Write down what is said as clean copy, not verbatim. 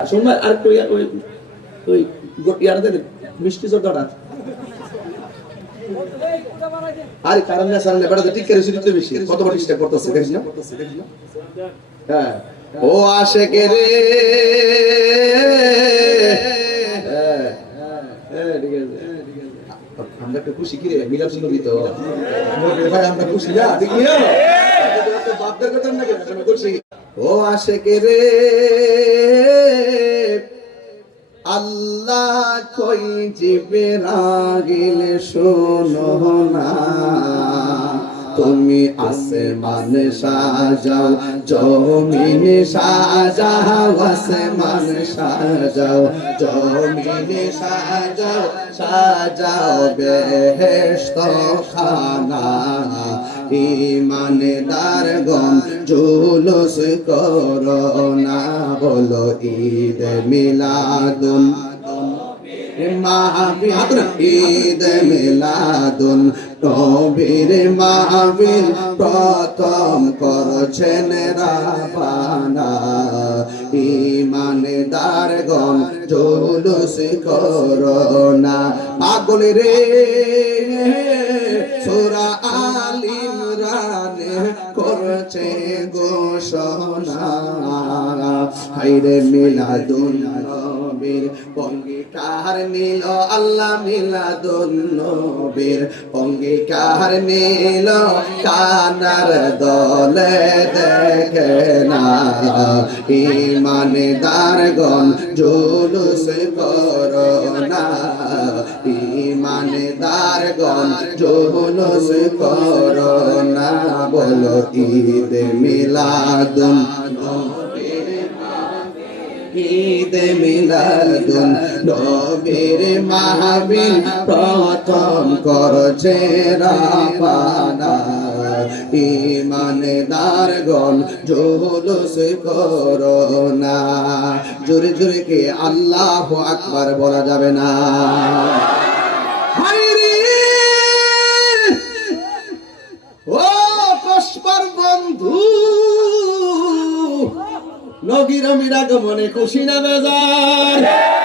শুনবা আর কই ওই ওই ইয়ারদের মিষ্টি জর্দাটা আরে কারণ না সারা লেবাটা ঠিক করে শুনতে বেশি কত বড় স্টেপ করতেছে দেখিস না হ্যাঁ ও আশিকে রে হ্যাঁ ঠিক আছে আমরা একটু খুশি কি রে মিলাদ সুন্দরী তো ভাই আমরা খুশি না ঠিক না বাপদের কথা না কেন আমরা খুশি ও আশিকে রে আল্লাহ কই জিবরাইল শোনো না তুমি আসমান সাজাও জমিন সাজাও আসমান সাজাও জমিন সাজাও সাজাও বেহেশত খানা ইমানদার গণ জুলুস করো না বলো ঈদ মিলাদুন মাহফিল ঈদ মিলাদুন নবীর মাহফিল প্রথম করছেন রাব্বানা ইমানদার গণ জুলুস করো না পাগল রে সূরা আল ইমরান করছে ঘোষণা হায়রে মিলাদুন নবীর অঙ্গীকার নিল আল্লাহ মিলাদুন নবীর অঙ্গীকার নিল কানার দলে দেখে না ইমানদার গণ জুলুস করো না ইমানদার গণ জুলুস করো না বলো ঈদ মিলাদুন ঈদ মিলাদুন নবীর মাহফিল প্রথম করছে রাব্বানা ইমানদার গণ জুলুস করো না জোরে জোরে কে আল্লাহু আকবার বলা যাবে না ও কসবার বন্ধু নবীর আগমনে খুশি না বেজার